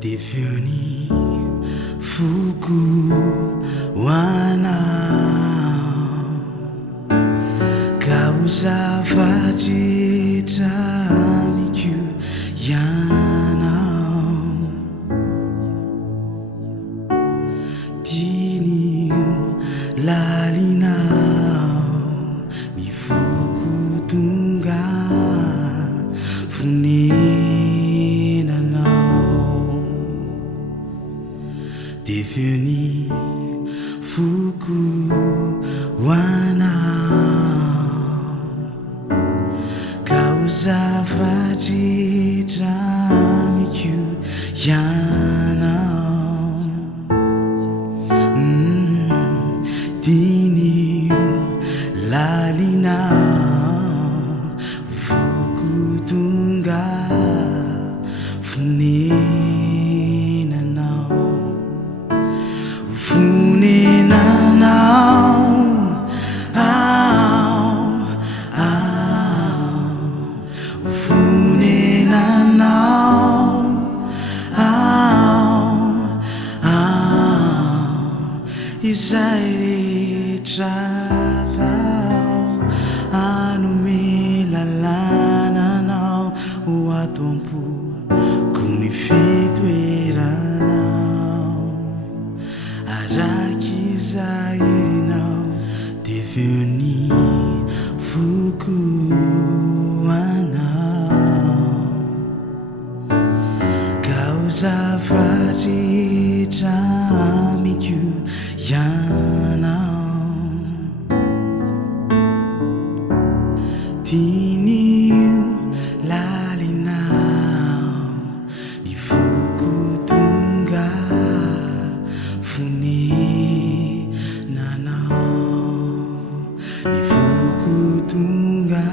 Dia feo ny foko hoanao ka ho zavadritra amiko ianao tianio lalinao ny foko tonga fonenanao dia feo ny foko hoanao ka ho zavadritra amiko ianao tianio lalinao foko tonga fonenanao izay rehetra tao anome lalananao ho atompo ny fitoeranao araky zahirinao dia feo ny foko hoanao ka ho zavadritra amiko ianao tianio lalinao ny foko tonga fonenanao ny foko tonga